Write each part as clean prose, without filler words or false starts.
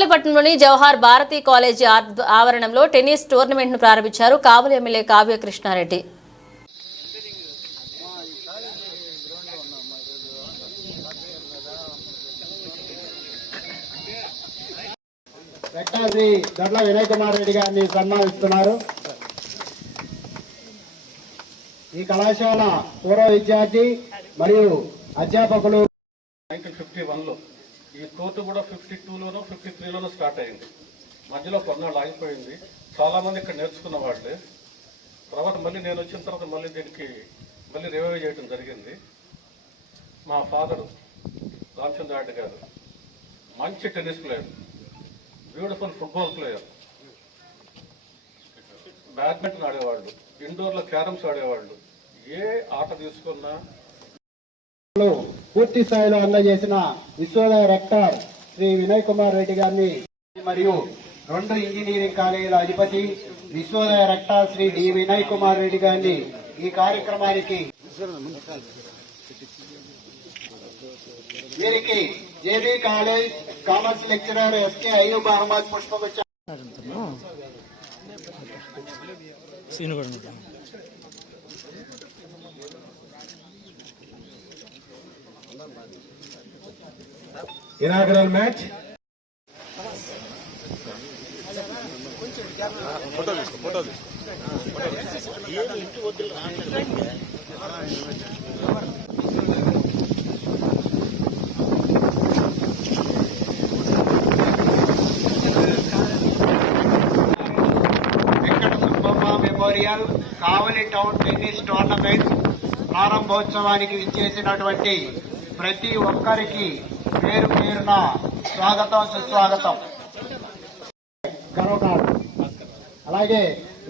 కావలిపట్నంలోని Jawahar Bharati college ఆవరణంలో tennis tournament ను ప్రారంభించారు కావలి ఎమ్మెల్యే కావ్య కృష్ణారెడ్డి. వెంకటాద్రి దొడ్ల వినయ్ కుమార్ రెడ్డి గారిని సన్మానిస్తున్నారు. ఈ కళాశాల పూర్వ విద్యార్థి మరియు అధ్యాపకులు 1951లో ఈ కోర్టు కూడా 52లోనో 53లోనో స్టార్ట్ అయింది. మధ్యలో కొన్నాళ్ళు ఆగిపోయింది. చాలామంది ఇక్కడ నేర్చుకున్న వాళ్ళే. తర్వాత మళ్ళీ నేను వచ్చిన తర్వాత మళ్ళీ దీనికి మళ్ళీ రివైవ్ చేయడం జరిగింది. మా ఫాదరు రామచంద్రారెడ్డి గారు మంచి tennis player, beautiful football player, badminton ఆడేవాళ్ళు, ఇండోర్లో క్యారమ్స్ ఆడేవాళ్ళు. ఏ ఆట తీసుకున్నా పూర్తి స్థాయిలో అందజేసిన విశ్వోదయ రెక్టర్ శ్రీ వినయ్ కుమార్ రెడ్డి గారిని మరియు 2 ఇంజనీరింగ్ కాలేజీల అధిపతి విశ్వోదయ రెక్టర్ శ్రీ డి వినయ్ కుమార్ రెడ్డి గారిని ఈ కార్యక్రమానికి వీరికి JB college commerce lecturer SK Ayyub Ahmed పుష్పగుచ్చ inaugural match. Venkata Subbamma memorial Kavali town tennis tournament ప్రారంభోత్సవానికి విచ్చేసినటువంటి ప్రతి ఒక్కరికి పేరు పేరున స్వాగతం, సుస్వాగతం. అలాగే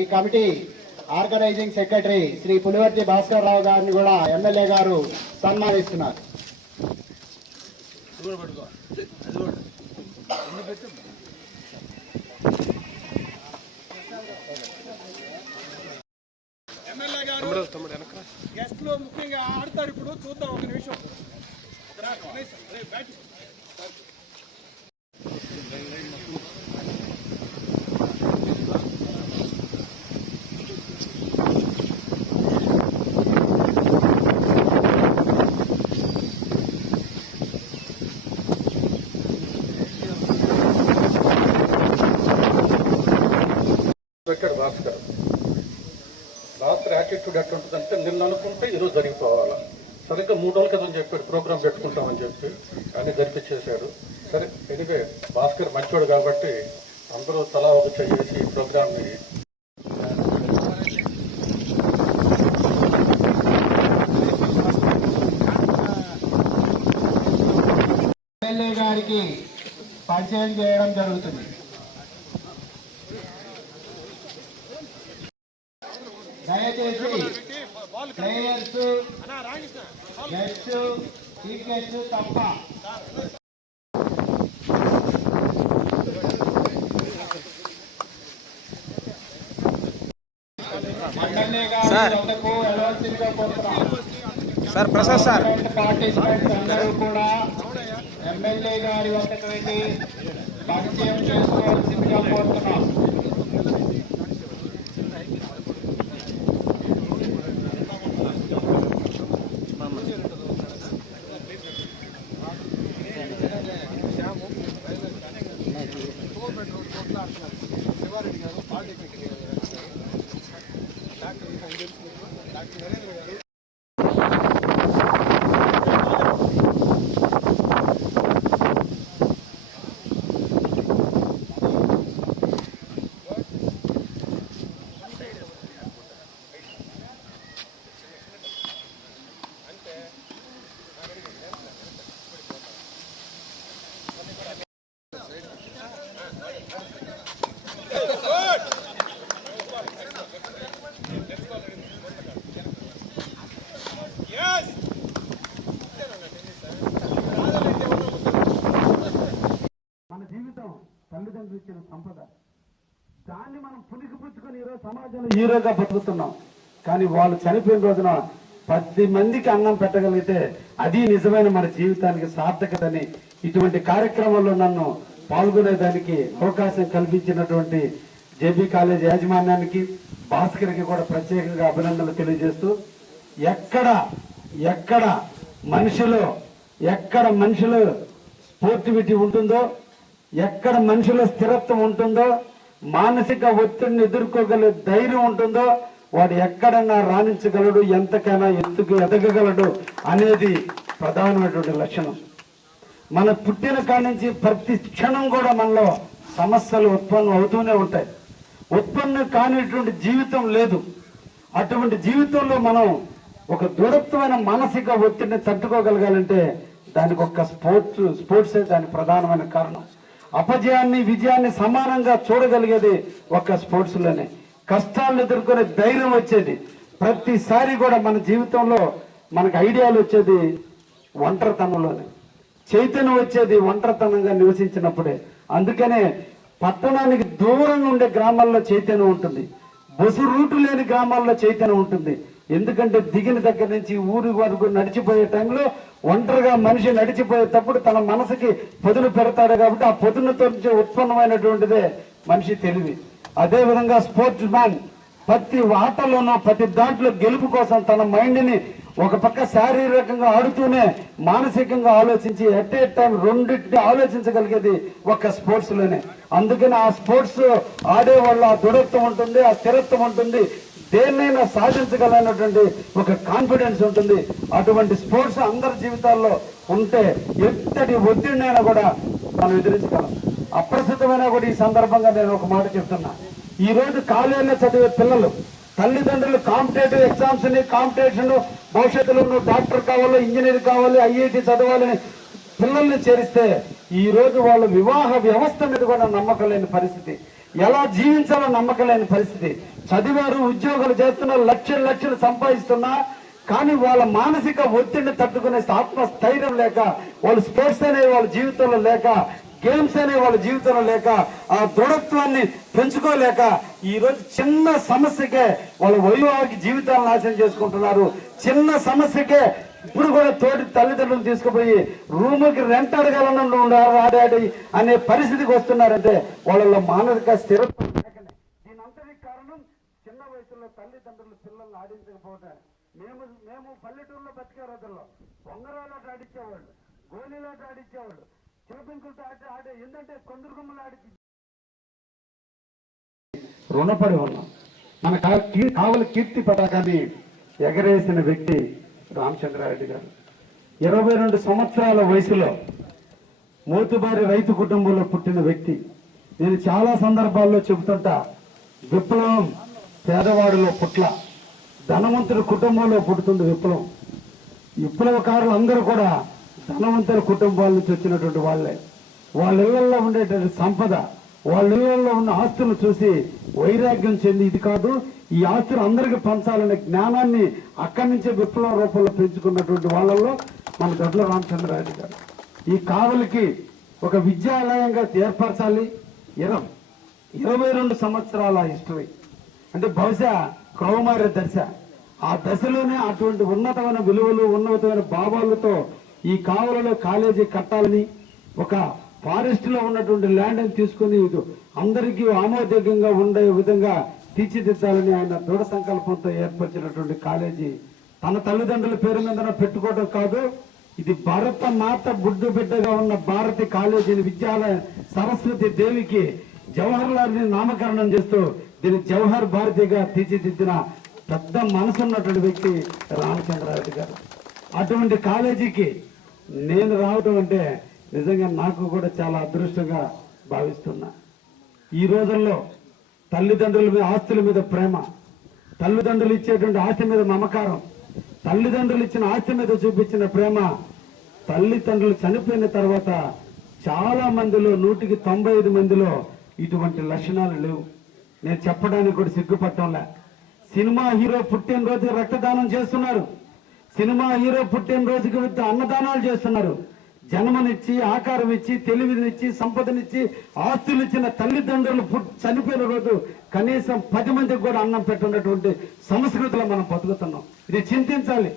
ఈ committee organising secretary Shri Pulivarthi Bhaskar Rao గారిని కూడా ఎమ్మెల్యే గారు సన్మానిస్తున్నారు. గెస్ట్లు ముఖ్యంగా ఆడతారు. ఇప్పుడు చూద్దాం, ఒక నిమిషం. భాస్కర్ యాటిట్యూడ్ ఎట్టుంటుందంటే నిన్న అనుకుంటే ఈరోజు జరిగిపోవాలా. సరిగ్గా 3 రోజుల క్రితం చెప్పాడు ప్రోగ్రామ్ పెట్టుకుంటామని చెప్పి, కానీ జరిపించేశాడు. సరే, ఎనివే భాస్కర్ మంచోడు కాబట్టి అందరూ తలా ఒక చేసి ఈ ప్రోగ్రామ్ని ఎమ్మెల్యే గారికి పరిచయం చేయడం జరుగుతుంది. దయచేసి ప్లేయర్స్, గెస్ట్, చీఫ్ గెస్ట్ తప్ప ఎమ్మెల్యే గారి వద్దకు వెళ్ళవలసిందిగా కోరుతున్నాం. పార్టిసిపెంట్స్ అందరూ కూడా ఎమ్మెల్యే గారి వద్దకు వెళ్ళి పరిచయం చేసుకోవాల్సిందిగా కోరుతున్నాం. శివారెడ్డి గారు పాలిటెక్నిక్ డాక్టర్ నరేంద్ర గారు. తల్లిదండ్రులు ఇచ్చిన సంపద, దాన్ని మనం పుణికిపుచ్చుకొని ఈరోజు సమాజంలో హీరోగా బతుకుతున్నాం. కానీ వాళ్ళు చనిపోయిన రోజున 10 మందికి అన్నం పెట్టగలిగితే అది నిజమైన మన జీవితానికి సార్థకతని ఇటువంటి కార్యక్రమంలో నన్ను పాల్గొనేదానికి అవకాశం కల్పించినటువంటి జేబీ కాలేజ్ యాజమాన్యానికి, భాస్కర్కి కూడా ప్రత్యేకంగా అభినందనలు తెలియజేస్తూ, ఎక్కడ మనిషిలో స్పోర్టివిటీ ఉంటుందో, ఎక్కడ మనిషిలో స్థిరత్వం ఉంటుందో, మానసిక ఒత్తిడిని ఎదుర్కోగల ధైర్యం ఉంటుందో, వాడు ఎక్కడన్నా రాణించగలడు, ఎంతకైనా ఎదగగలడు అనేది ప్రధానమైనటువంటి లక్షణం. మన పుట్టిన కాడి నుంచి ప్రతి క్షణం కూడా మనలో సమస్యలు ఉత్పన్నం అవుతూనే ఉంటాయి. ఉత్పన్నం కానిటువంటి జీవితం లేదు. అటువంటి జీవితంలో మనం ఒక దృఢత్వమైన మానసిక ఒత్తిడిని తట్టుకోగలగాలంటే దానికి ఒక స్పోర్ట్సే దానికి ప్రధానమైన కారణం. అపజయాన్ని విజయాన్ని సమానంగా చూడగలిగేది ఒక స్పోర్ట్స్లోనే. కష్టాలను ఎదుర్కొనే ధైర్యం వచ్చేది ప్రతిసారి కూడా మన జీవితంలో మనకు ఐడియాలు వచ్చేది ఒంటరితనంలోనే. చైతన్యం వచ్చేది ఒంటరితనంగా నివసించినప్పుడే. అందుకనే పట్టణానికి దూరంగా ఉండే గ్రామాల్లో చైతన్యం ఉంటుంది, బస్సు రూటు లేని గ్రామాల్లో చైతన్యం ఉంటుంది. ఎందుకంటే దిగిన దగ్గర నుంచి ఊరి వరకు నడిచిపోయే టైంలో ఒంటరిగా మనిషి నడిచిపోయేటప్పుడు తన మనసుకి పొదును పెడతాడు కాబట్టి ఆ పొదునుతో ఉత్పన్నమైనటువంటిదే మనిషి తెలివి. అదేవిధంగా స్పోర్ట్స్ మ్యాన్ ప్రతి ఆటలోనూ ప్రతి దాంట్లో గెలుపు కోసం తన మైండ్ని ఒక పక్క శారీరకంగా ఆడుతూనే మానసికంగా ఆలోచించి ఎట్ ఏ టైం రెండింటిని ఆలోచించగలిగేది ఒక స్పోర్ట్స్లోనే. అందుకని ఆ స్పోర్ట్స్ ఆడే వాళ్ళ ఆ దృఢత్వం ఉంటుంది, ఆ స్థిరత్వం ఉంటుంది, దేన్నైనా సాధించగలనటువంటి ఒక కాన్ఫిడెన్స్ ఉంటుంది. అటువంటి స్పోర్ట్స్ అందరి జీవితాల్లో ఉంటే ఎంతటి ఒత్తిడినైనా కూడా మనం ఎదిరించగలం. అప్రస్తుతమైనా కూడా ఈ సందర్భంగా నేను ఒక మాట చెప్తున్నా. ఈ రోజు కాలేజీలో చదివే పిల్లలు తల్లిదండ్రులు కాంపిటేటివ్ ఎగ్జామ్స్ ని, కాంపిటీషన్ భవిష్యత్తులో డాక్టర్ కావాలి, ఇంజనీర్ కావాలి, ఐఐటి చదవాలని పిల్లల్ని చేరిస్తే ఈ రోజు వాళ్ళు వివాహ వ్యవస్థ మీద కూడా నమ్మకం లేని పరిస్థితి, ఎలా జీవించాలో నమ్మకం లేని పరిస్థితి. చదివారు, ఉద్యోగాలు చేస్తున్నారు, లక్షలు సంపాదిస్తున్నా కానీ వాళ్ళ మానసిక ఒత్తిడిని తట్టుకునే ఆత్మస్థైర్యం లేక, వాళ్ళు స్పోర్ట్స్ అనేవి వాళ్ళ జీవితంలో లేక, గేమ్స్ అనే వాళ్ళ జీవితంలో లేక, ఆ దృఢత్వాన్ని పెంచుకోలేక ఈ రోజు చిన్న సమస్యకే వాళ్ళ వైవాహిక జీవితాలను నాశనం చేసుకుంటున్నారు. చిన్న సమస్యకే ఇప్పుడు కూడా తోటి తల్లిదండ్రులు తీసుకుపోయి రూముకి రెంట్ అడగాలని ఆడాడి అనే పరిస్థితికి వస్తున్నారంటే వాళ్ళలో మానసిక స్థిరత్వం లేకనే. దీని అంతటికి కారణం చిన్న వయసులో తల్లిదండ్రులు పిల్లల్ని ఆడించకపోతే. మేము పల్లెటూరులో బతికే రోజుల్లో బొంగరాలాట ఆడించేవాళ్ళు, గోళీలాట ఆడించేవాళ్ళు, చిలపింకులతో ఆడే ఏంటంటే కొందరు గుమ్మలు ఆడి రుణపడి ఉన్నాం. మన కావలి కీర్తి పతాకాన్ని ఎగరేసిన వ్యక్తి రామచంద్రారెడ్డి గారు. 22 సంవత్సరాల వయసులో మోతుబారి రైతు కుటుంబంలో పుట్టిన వ్యక్తి. నేను చాలా సందర్భాల్లో చెబుతుంటా, విప్లవం పేదవాడిలో పుట్ల, ధనవంతుడి కుటుంబంలో పుడుతుంది విప్లవం. విప్లవకారులు అందరూ కూడా ధనవంతుల కుటుంబాల నుంచి వచ్చినటువంటి వాళ్ళే. వాళ్ళ ఇళ్లలో ఉండేటువంటి సంపద, వాళ్ళ ఇళ్లలో ఉన్న ఆస్తులు చూసి వైరాగ్యం చెంది ఇది కాదు, ఈ ఆస్తులు అందరికీ పంచాలనే జ్ఞానాన్ని అక్కడి నుంచే విప్లవ రూపంలో పెంచుకున్నటువంటి వాళ్ళల్లో మన దొడ్ల రామచంద్రారెడ్డి గారు. ఈ కావలికి ఒక విద్యాలయంగా ఏర్పరచాలి. 22 సంవత్సరాల హిస్టరీ అంటే బహుశా కౌమార్య దశ. ఆ దశలోనే అటువంటి ఉన్నతమైన విలువలు, ఉన్నతమైన భావాలతో ఈ కావలిలో కాలేజీ కట్టాలని, ఒక ఫారెస్ట్ లో ఉన్నటువంటి ల్యాండ్ తీసుకుని అందరికీ ఆమోదయోగ్యంగా ఉండే విధంగా తీర్చిదిద్దాలని ఆయన దృఢ సంకల్పంతో ఏర్పరిచినటువంటి కాలేజీ తన తల్లిదండ్రుల పేరు మీద పెట్టుకోవడం కాదు, ఇది భారత మాత బుడ్డు బిడ్డగా ఉన్న భారతి కాలేజీని విద్యాలయ సరస్వతి దేవికి జవహర్ లాల్ని నామకరణం చేస్తూ దీన్ని జవహర్ భారతిగా తీర్చిదిద్దిన పెద్ద మనసున్నటువంటి వ్యక్తి రామచంద్రారెడ్డి గారు. అటువంటి కాలేజీకి నేను రావడం అంటే నిజంగా నాకు కూడా చాలా అదృష్టంగా భావిస్తున్నా. ఈ రోజుల్లో తల్లిదండ్రుల మీద ఆస్తుల మీద ప్రేమ, తల్లిదండ్రులు ఇచ్చేటువంటి ఆస్తి మీద మమకారం, తల్లిదండ్రులు ఇచ్చిన ఆస్తి మీద చూపించిన ప్రేమ తల్లిదండ్రులు చనిపోయిన తర్వాత చాలా మందిలో 100కి 95 మందిలో ఇటువంటి లక్షణాలు లేవు. నేను చెప్పడానికి కూడా సిగ్గుపట్టంలే. సినిమా హీరో పుట్టినరోజు రక్తదానం చేస్తున్నారు, సినిమా హీరో పుట్టినరోజుకి అన్నదానాలు చేస్తున్నారు. జన్మనిచ్చి, ఆకారం ఇచ్చి, తెలివినిచ్చి, సంపదనిచ్చి, ఆస్తులిచ్చిన తల్లిదండ్రులు చనిపోయిన రోజు కనీసం 10 మందికి కూడా అన్నం పెట్టున్నటువంటి సంస్కృతిలో మనం బతుకుతున్నాం. ఇది చింతించాలి.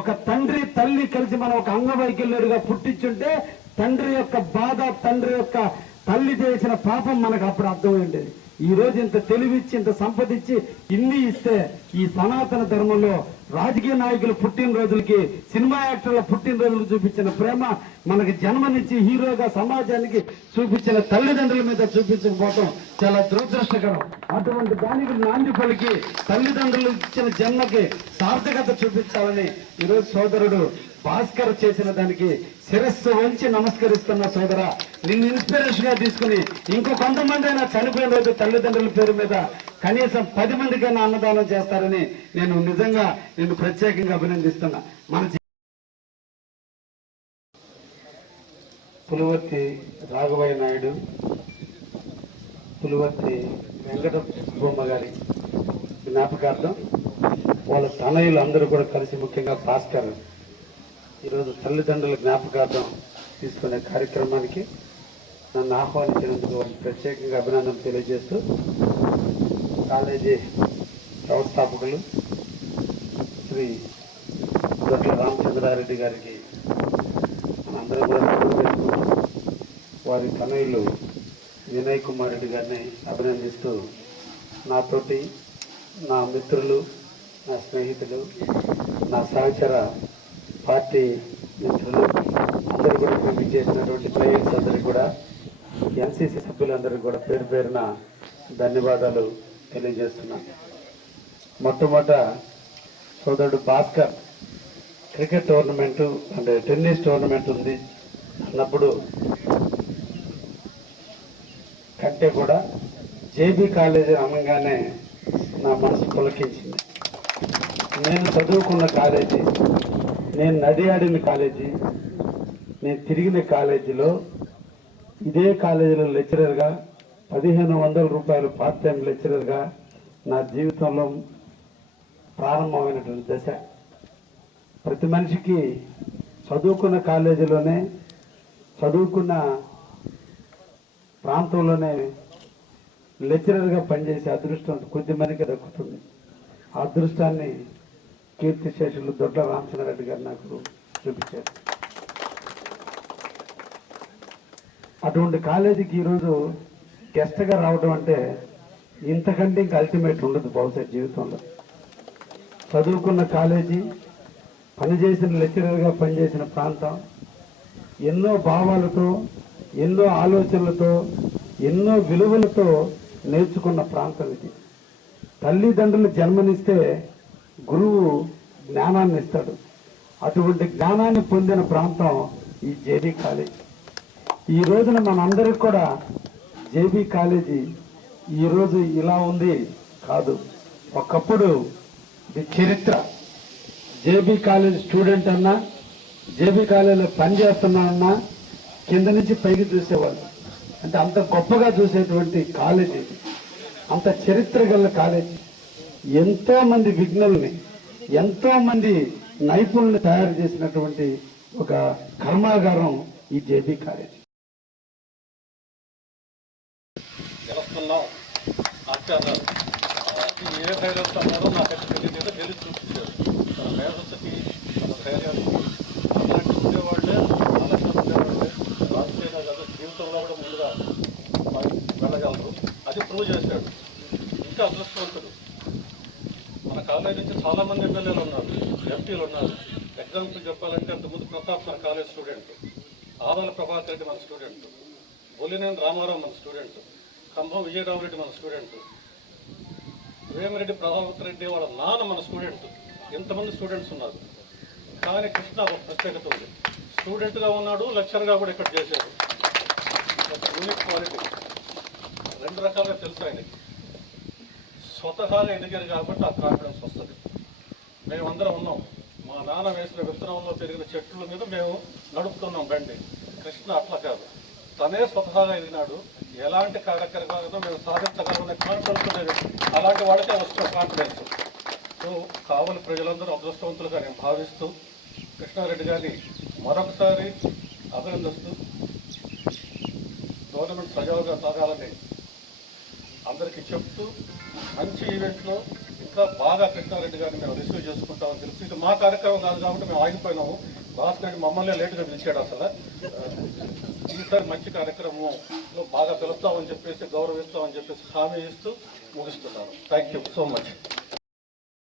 ఒక తండ్రి తల్లి కలిసి మనం ఒక అంగవైకల్యుడిగా పుట్టించుంటే తండ్రి యొక్క బాధ, తండ్రి యొక్క తల్లి చేసిన పాపం మనకు అప్పుడు అర్థమైంది. ఈ రోజు ఇంత తెలివిచ్చి ఇంత సంపదిచ్చి ఇన్ని ఇస్తే ఈ సనాతన ధర్మంలో రాజకీయ నాయకుల పుట్టినరోజులకి సినిమా యాక్టర్ల పుట్టినరోజులు చూపించిన ప్రేమ మనకి జన్మనిచ్చి హీరోగా సమాజానికి చూపించిన తల్లిదండ్రుల మీద చూపించకపోవడం చాలా దురదృష్టకరం. అటువంటి దానికి నాంది పలికి తల్లిదండ్రులు ఇచ్చిన జన్మకి సార్థకత చూపించాలని ఈరోజు సోదరుడు భాస్కర్ చేసిన దానికి శిరస్సు వంచి నమస్కరిస్తున్న సోదర, నిన్ను ఇన్స్పిరేషన్ గా తీసుకుని ఇంకో కొంతమంది అయినా చనిపోయిన రోజు తల్లిదండ్రుల పేరు మీద కనీసం 10 మందికైనా అన్నదానం చేస్తారని నేను నిజంగా నిన్ను ప్రత్యేకంగా అభినందిస్తున్నా. మన పులివర్తి రాఘవయ్య నాయుడు, పులివర్తి వెంకట బొమ్మ గారి జ్ఞాపకార్థం వాళ్ళ తనయులు అందరూ కూడా కలిసి, ముఖ్యంగా భాస్కర్ ఈరోజు తల్లిదండ్రుల జ్ఞాపకార్థం తీసుకునే కార్యక్రమానికి నన్ను ఆహ్వానించినందుకు వారికి ప్రత్యేకంగా అభినందనలు తెలియజేస్తూ, కాలేజీ వ్యవస్థాపకులు శ్రీ దొడ్ల రామచంద్రారెడ్డి గారికి మనందరం కూడా గౌరవిస్తున్నాం. వారి తనయులు వినయ్ కుమార్ రెడ్డి గారిని అభినందిస్తూ, నాతోటి నా మిత్రులు, నా స్నేహితులు, నా సహచర పార్టీ మిత్రులు అందరూ కూడా పోటీ చేసినటువంటి ప్లేయర్స్ అందరికీ కూడా, ఎన్సీసీ సభ్యులందరికీ కూడా పేరు పేరున ధన్యవాదాలు తెలియజేస్తున్నాను. మొట్టమొదట సోదరుడు భాస్కర్ క్రికెట్ టోర్నమెంటు అంటే టెన్నిస్ టోర్నమెంట్ ఉంది అన్నప్పుడు కంటే కూడా జేబీ కాలేజీ అనగానే నా మనసు పులకించింది. నేను చదువుకున్న కాలేజీ, నేను నడియాడిన కాలేజీ, నేను తిరిగిన కాలేజీలో, ఇదే కాలేజీలో లెక్చరర్గా 1500 రూపాయలు పార్ట్ టైం లెక్చరర్గా నా జీవితంలో ప్రారంభమైనటువంటి దశ. ప్రతి మనిషికి చదువుకున్న కాలేజీలోనే, చదువుకున్న ప్రాంతంలోనే లెక్చరర్గా పనిచేసే అదృష్టం కొద్ది మందికి దక్కుతుంది. ఆ అదృష్టాన్ని కీర్తిశేషులు దొడ్ల రామచంద్రారెడ్డి గారు నాకు చూపించారు. అటువంటి కాలేజీకి ఈరోజు గెస్ట్గా రావడం అంటే ఇంతకంటే ఇంకా అల్టిమేట్ ఉండదు బహుశా జీవితంలో. చదువుకున్న కాలేజీ, పనిచేసిన లెక్చరర్గా పనిచేసిన ప్రాంతం, ఎన్నో భావాలతో, ఎన్నో ఆలోచనలతో, ఎన్నో విలువలతో నేర్చుకున్న ప్రాంతం ఇది. తల్లిదండ్రులు జన్మనిస్తే గురువు జ్ఞానాన్ని ఇస్తాడు. అటువంటి జ్ఞానాన్ని పొందిన ప్రాంతం ఈ జేబీ కాలేజీ. ఈ రోజున మనందరికి కూడా జేబీ కాలేజీ ఈరోజు ఇలా ఉంది కాదు, ఒకప్పుడు ఇది చరిత్ర. జేబీ కాలేజ్ స్టూడెంట్ అన్నా, జేబీ కాలేజీలో పనిచేస్తున్నా అన్నా కింద నుంచి పైకి చూసేవాళ్ళు. అంటే అంత గొప్పగా చూసేటువంటి కాలేజీ ఇది, అంత చరిత్ర గల కాలేజీ. ఎంతో మంది విజ్ఞుల్ని, ఎంతో మంది నైపుణుల్ని తయారు చేసినటువంటి ఒక కర్మాగారం ఈ జేబీ కాలేజీ. గెలుస్తున్నాం ఆచారాలు ఏ ధైర్యంతో అన్నారో నాకైతే తెలియదు, తెలిసి చూపించారు. తన మేధస్సుకి, తన ధైర్యానికి అలాంటి ఉండేవాళ్ళే, ఆలోచన ఉండేవాళ్ళే రాజకీయంగా కాదు జీవితంలో కూడా ముందుగా వెళ్ళగలరు. అది ప్రూవ్ చేశాడు. ఇంకా అదృష్టవంతుడు. మన కాలేజ్ నుంచి చాలామంది ఎమ్మెల్యేలు ఉన్నారు, ఎంపీలు ఉన్నారు. ఎగ్జాంపుల్ చెప్పాలంటే అంతకుముందు ప్రతాప్ మన కాలేజ్ స్టూడెంట్, ఆదాల ప్రభాకర్ రెడ్డి మన స్టూడెంట్, బొల్లినేని రామారావు మన స్టూడెంట్, ఖమ్మం విజయరామరెడ్డి మన స్టూడెంట్, వేమిరెడ్డి ప్రభావత్ రెడ్డి వాళ్ళ నాన్న మన స్టూడెంట్. ఇంతమంది స్టూడెంట్స్ ఉన్నారు. కానీ కృష్ణ ఒక ప్రత్యేకత ఉంది. స్టూడెంట్గా ఉన్నాడు, లెక్చర్గా కూడా ఇక్కడ చేశాడు. ఒక యూనిక్ క్వాలిటీ. రెండు రకాలుగా తెలుసు ఆయనకి. స్వతహాగా ఎదిగారు కాబట్టి ఆ కాన్ఫిడెన్స్ వస్తుంది. మేమందరం ఉన్నాం. మా నాన్న వేసిన విత్తనంలో పెరిగిన చెట్ల మీద మేము నడుపుతున్నాం బండి. కృష్ణ అట్లా కాదు, తనే స్వతహాగా ఎదిగినాడు. ఎలాంటి కార్యక్రమాలను మేము సాధించగలమనే కాన్ఫిడెన్స్ ఉండేది. అలాంటి వాడికే వస్తున్న కాన్ఫిడెన్స్. సో కావలి ప్రజలందరూ అదృష్టవంతులుగా నేను భావిస్తూ కృష్ణారెడ్డి గారిని మరొకసారి అభినందిస్తూ గవర్నమెంట్ సజావుగా సాగాలని అందరికీ చెప్తూ, మంచి ఈవెంట్లో ఇంకా బాగా కృష్ణారెడ్డి గారిని మేము రిసీవ్ చేసుకుంటామని తెలుసు. ఇది మా కార్యక్రమం కాదు కాబట్టి మేము ఆగిపోయినాము. భాస్కర్ రెడ్డి మమ్మల్ని లేటుగా పిలిచాడు అసలు. ఈసారి మంచి కార్యక్రమంలో బాగా పిలుస్తామని చెప్పేసి గౌరవిస్తామని చెప్పేసి హామీ ఇస్తూ ముగిస్తున్నాను. Thank you so much.